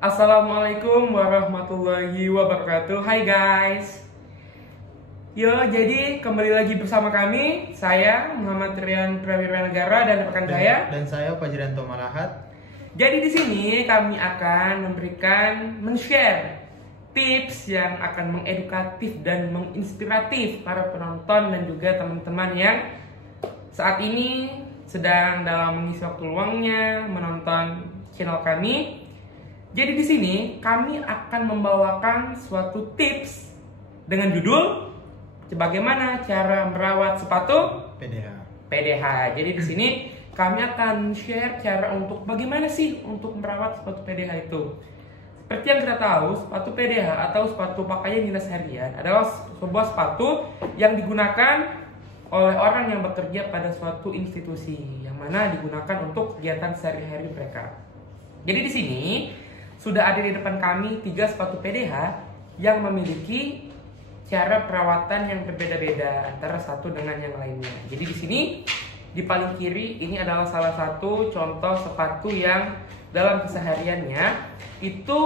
Assalamualaikum warahmatullahi wabarakatuh. Hai guys. Jadi kembali lagi bersama kami. Saya Muhammad Rian Prawira Negara dan rekan saya. Dan saya Fajrianto Malahat. Jadi di sini kami akan men-share tips yang akan mengedukatif dan menginspiratif para penonton dan juga teman-teman yang saat ini sedang dalam mengisi waktu luangnya menonton channel kami. Jadi di sini kami akan membawakan suatu tips dengan judul bagaimana cara merawat sepatu PDH. Jadi di sini kami akan share cara untuk bagaimana sih untuk merawat sepatu PDH itu. Seperti yang kita tahu, sepatu PDH atau sepatu pakaian dinas harian adalah sebuah sepatu yang digunakan oleh orang yang bekerja pada suatu institusi yang mana digunakan untuk kegiatan sehari-hari mereka. Jadi di sini sudah ada di depan kami 3 sepatu PDH yang memiliki cara perawatan yang berbeda-beda antara satu dengan yang lainnya. Jadi di sini di paling kiri ini adalah salah satu contoh sepatu yang dalam kesehariannya itu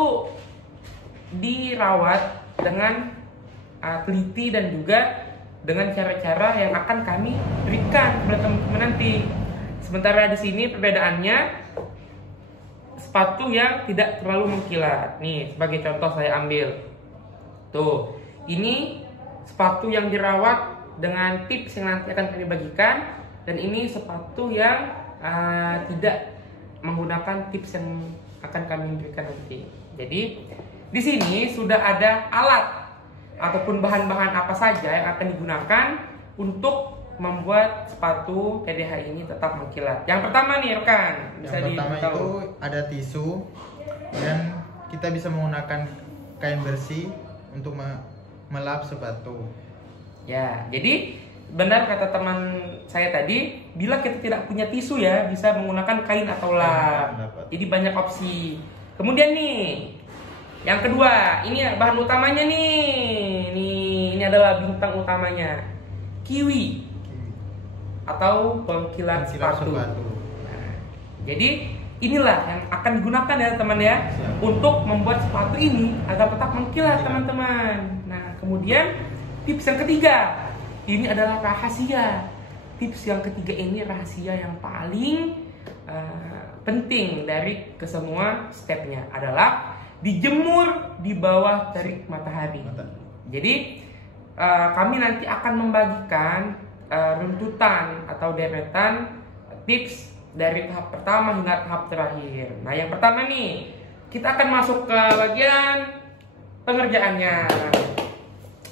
dirawat dengan teliti dan juga dengan cara-cara yang akan kami berikan kepada teman-teman nanti. Sementara di sini perbedaannya sepatu yang tidak terlalu mengkilat. Nih, sebagai contoh saya ambil. Tuh, ini sepatu yang dirawat dengan tips yang nanti akan kami bagikan. Dan ini sepatu yang tidak menggunakan tips yang akan kami berikan nanti. Jadi, di sini sudah ada alat ataupun bahan-bahan apa saja yang akan digunakan untuk membuat sepatu PDH ini tetap mengkilat. Yang pertama nih rekan, bisa yang pertama diberitahu. itu ada tisu dan kita bisa menggunakan kain bersih untuk melap sepatu. Ya, jadi benar kata teman saya tadi, bila kita tidak punya tisu ya bisa menggunakan kain atau lap. Jadi banyak opsi. Kemudian nih, yang kedua, ini bahan utamanya nih. Ini adalah bintang utamanya. Kiwi atau pengkilat sepatu. Nah, jadi inilah yang akan digunakan ya teman ya. Siap. Untuk membuat sepatu ini agar tetap mengkilat teman-teman. Nah kemudian tips yang ketiga, ini adalah rahasia. Tips yang ketiga ini rahasia yang paling penting dari kesemua stepnya adalah dijemur di bawah terik matahari. Jadi kami nanti akan membagikan runtutan atau deretan tips dari tahap pertama hingga tahap terakhir. Nah yang pertama nih, kita akan masuk ke bagian pengerjaannya.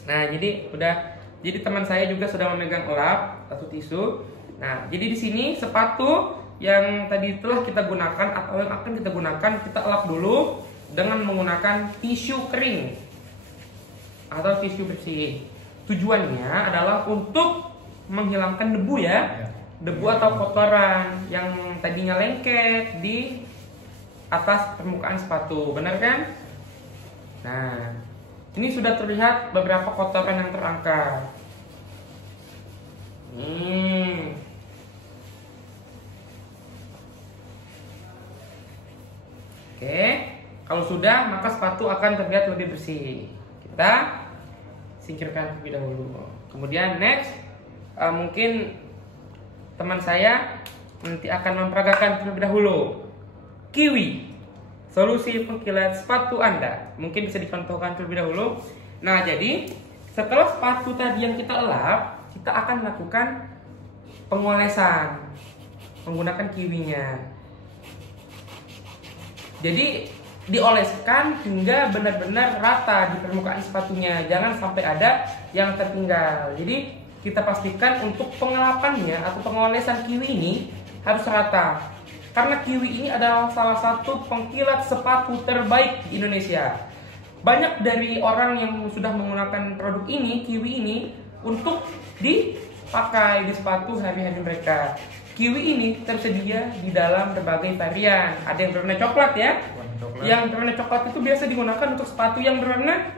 Nah jadi teman saya juga sudah memegang lap atau tisu. Nah jadi di sini sepatu yang tadi telah kita gunakan atau yang akan kita gunakan, kita lap dulu dengan menggunakan tisu kering atau tisu bersih. Tujuannya adalah untuk menghilangkan debu ya, debu atau kotoran yang tadinya lengket di atas permukaan sepatu, benar kan? Nah, ini sudah terlihat beberapa kotoran yang terangkat. Oke, kalau sudah maka sepatu akan terlihat lebih bersih. Kita singkirkan terlebih dahulu. Kemudian next, mungkin teman saya nanti akan memperagakan terlebih dahulu Kiwi, solusi pengkilat sepatu Anda. Mungkin bisa dicontohkan terlebih dahulu. Nah jadi setelah sepatu tadi yang kita elap, kita akan melakukan pengolesan menggunakan kiwinya. Jadi dioleskan hingga benar-benar rata di permukaan sepatunya, jangan sampai ada yang tertinggal. Jadi kita pastikan untuk pengelapannya atau pengolesan kiwi ini harus rata, karena kiwi ini adalah salah satu pengkilat sepatu terbaik di Indonesia. Banyak dari orang yang sudah menggunakan produk ini, kiwi ini, untuk dipakai di sepatu hari-hari mereka. Kiwi ini tersedia di dalam berbagai varian. Ada yang berwarna coklat ya. Yang berwarna coklat itu biasa digunakan untuk sepatu yang berwarna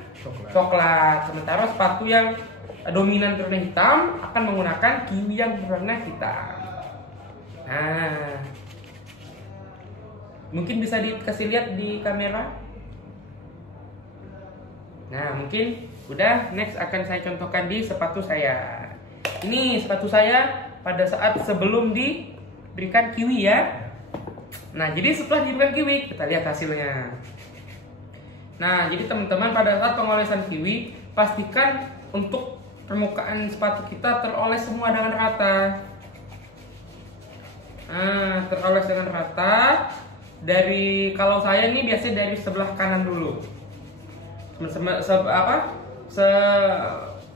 coklat. Sementara sepatu yang dominan berwarna hitam akan menggunakan kiwi yang berwarna hitam. Nah, mungkin bisa dikasih lihat di kamera. Nah, mungkin udah, next akan saya contohkan di sepatu saya. Ini sepatu saya pada saat sebelum diberikan kiwi ya. Nah, jadi setelah diberikan kiwi, kita lihat hasilnya. Nah, jadi teman-teman pada saat pengolesan kiwi, pastikan untuk permukaan sepatu kita teroles semua dengan rata. Nah, teroles dengan rata. Dari, kalau saya nih biasanya dari sebelah kanan dulu.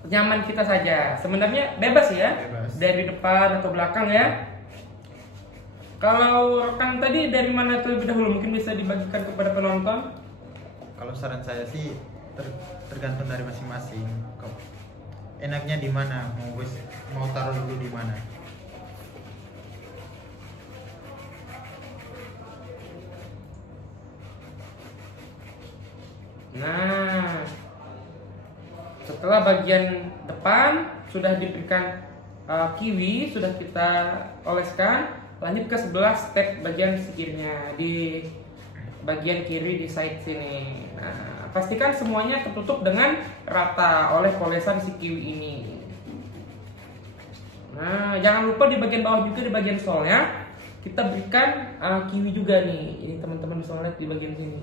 Nyaman kita saja. Sebenarnya bebas ya, bebas. Dari depan atau belakang ya. Kalau rekan tadi dari mana terlebih dahulu, mungkin bisa dibagikan kepada penonton. Kalau saran saya sih tergantung dari masing-masing. Enaknya di mana, mau taruh dulu di mana. Nah, setelah bagian depan sudah diberikan kiwi, sudah kita oleskan, lanjut ke sebelah step bagian kirinya, di bagian kiri di side sini. Nah, pastikan semuanya tertutup dengan rata oleh polesan si kiwi ini. Nah, jangan lupa di bagian bawah juga, di bagian solnya kita berikan kiwi juga nih. Ini teman-teman bisa lihat di bagian sini.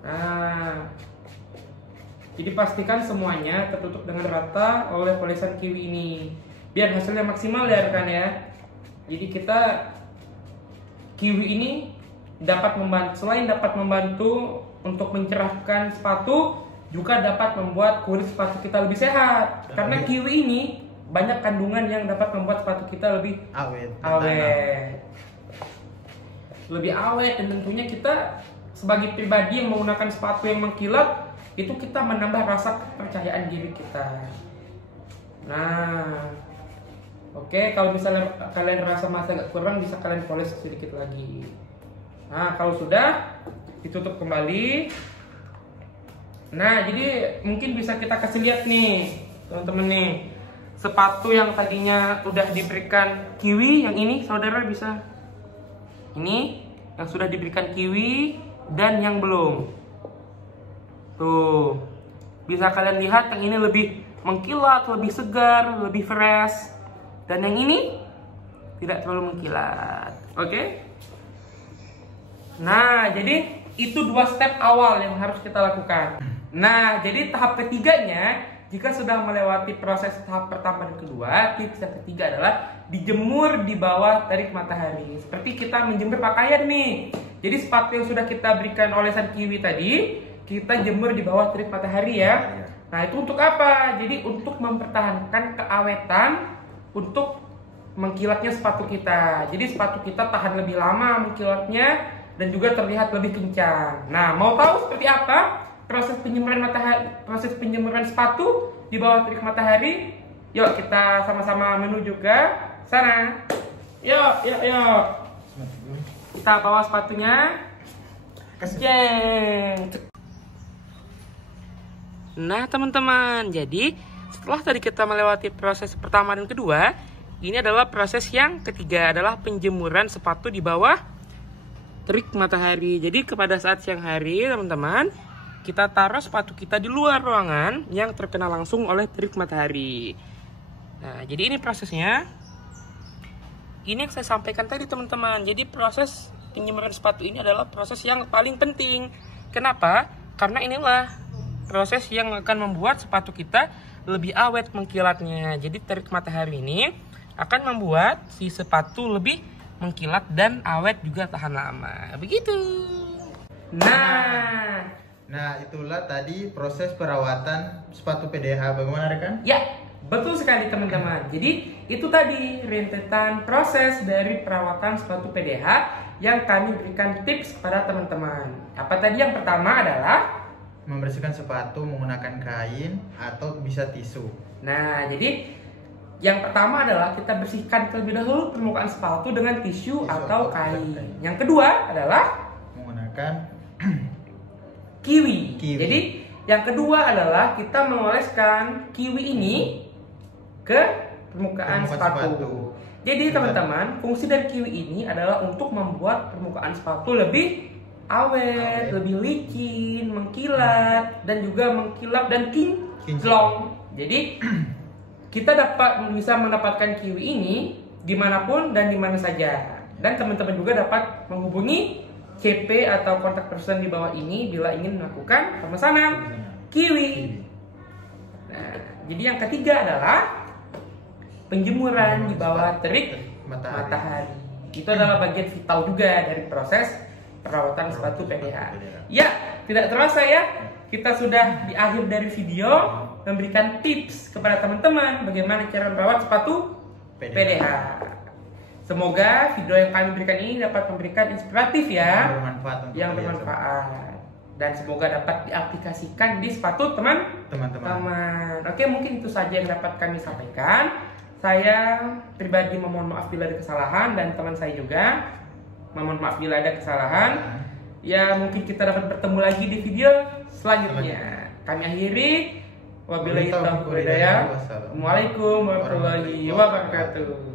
Nah, jadi pastikan semuanya tertutup dengan rata oleh polesan kiwi ini, biar hasilnya maksimal ya rekan ya. Jadi kita kiwi ini dapat membantu, selain dapat membantu untuk mencerahkan sepatu, juga dapat membuat kulit sepatu kita lebih sehat. Karena kiwi ini banyak kandungan yang dapat membuat sepatu kita lebih awet, lebih awet, dan tentunya kita sebagai pribadi yang menggunakan sepatu yang mengkilat, itu kita menambah rasa kepercayaan diri kita. Nah, oke, kalau misalnya kalian rasa masih agak kurang, bisa kalian poles sedikit lagi. Nah, kalau sudah, ditutup kembali. Nah, jadi mungkin bisa kita kasih lihat nih, teman-teman nih, sepatu yang tadinya udah diberikan kiwi, yang ini saudara bisa, ini yang sudah diberikan kiwi dan yang belum. Tuh, bisa kalian lihat yang ini lebih mengkilat, lebih segar, lebih fresh, dan yang ini tidak terlalu mengkilat. Oke? Nah, jadi itu 2 step awal yang harus kita lakukan. Nah, jadi tahap ketiganya, jika sudah melewati proses tahap pertama dan kedua, tips yang ketiga adalah dijemur di bawah terik matahari. Seperti kita menjemur pakaian nih. Jadi sepatu yang sudah kita berikan olesan kiwi tadi, kita jemur di bawah terik matahari ya. Nah, itu untuk apa? Jadi untuk mempertahankan keawetan, untuk mengkilatnya sepatu kita. Jadi sepatu kita tahan lebih lama mengkilatnya dan juga terlihat lebih kencang. Nah, mau tahu seperti apa proses penjemuran sepatu di bawah terik matahari? Yuk kita sama-sama menuju ke sana. Yuk. Kita bawa sepatunya. Jeng. Nah, teman-teman, jadi setelah tadi kita melewati proses pertama dan kedua, ini adalah proses yang ketiga, adalah penjemuran sepatu di bawah terik matahari. Jadi kepada saat siang hari, teman-teman, kita taruh sepatu kita di luar ruangan yang terkena langsung oleh terik matahari. Nah, jadi ini prosesnya. Ini yang saya sampaikan tadi, teman-teman. Jadi proses penjemuran sepatu ini adalah proses yang paling penting. Kenapa? Karena inilah proses yang akan membuat sepatu kita lebih awet mengkilatnya. Jadi terik matahari ini akan membuat si sepatu lebih mengkilat dan awet juga tahan lama. Begitu. Nah, itulah tadi proses perawatan sepatu PDH. Bagaimana rekan? Ya, betul sekali teman-teman. Jadi itu tadi rentetan proses dari perawatan sepatu PDH yang kami berikan tips kepada teman-teman. Apa tadi? Yang pertama adalah membersihkan sepatu menggunakan kain atau bisa tisu. Nah, jadi yang pertama adalah kita bersihkan terlebih dahulu permukaan sepatu dengan tisu atau kain. Yang kedua adalah menggunakan kiwi. Jadi yang kedua adalah kita mengoleskan kiwi ini ke permukaan sepatu. Jadi teman-teman, fungsi dari kiwi ini adalah untuk membuat permukaan sepatu lebih awet, lebih licin, mengkilat, dan juga mengkilap dan kinclong. Jadi kita bisa mendapatkan kiwi ini dimanapun dan dimana saja. Dan teman-teman juga dapat menghubungi CP atau kontak person di bawah ini bila ingin melakukan pemesanan kiwi. Nah, jadi yang ketiga adalah penjemuran di bawah terik matahari. Itu adalah bagian vital juga dari proses perawatan sepatu PDH. Ya, tidak terasa ya, kita sudah di akhir dari video memberikan tips kepada teman-teman bagaimana cara merawat sepatu PDH. Semoga video yang kami berikan ini dapat memberikan inspiratif ya, yang bermanfaat, dan semoga dapat diaplikasikan di sepatu teman-teman. Oke, mungkin itu saja yang dapat kami sampaikan. Saya pribadi memohon maaf bila ada kesalahan, dan teman saya juga memohon maaf bila ada kesalahan. Ya, mungkin kita dapat bertemu lagi di video selanjutnya. Kami akhiri. Wabillahi taufiq wal hidayah. Assalamualaikum warahmatullahi wabarakatuh.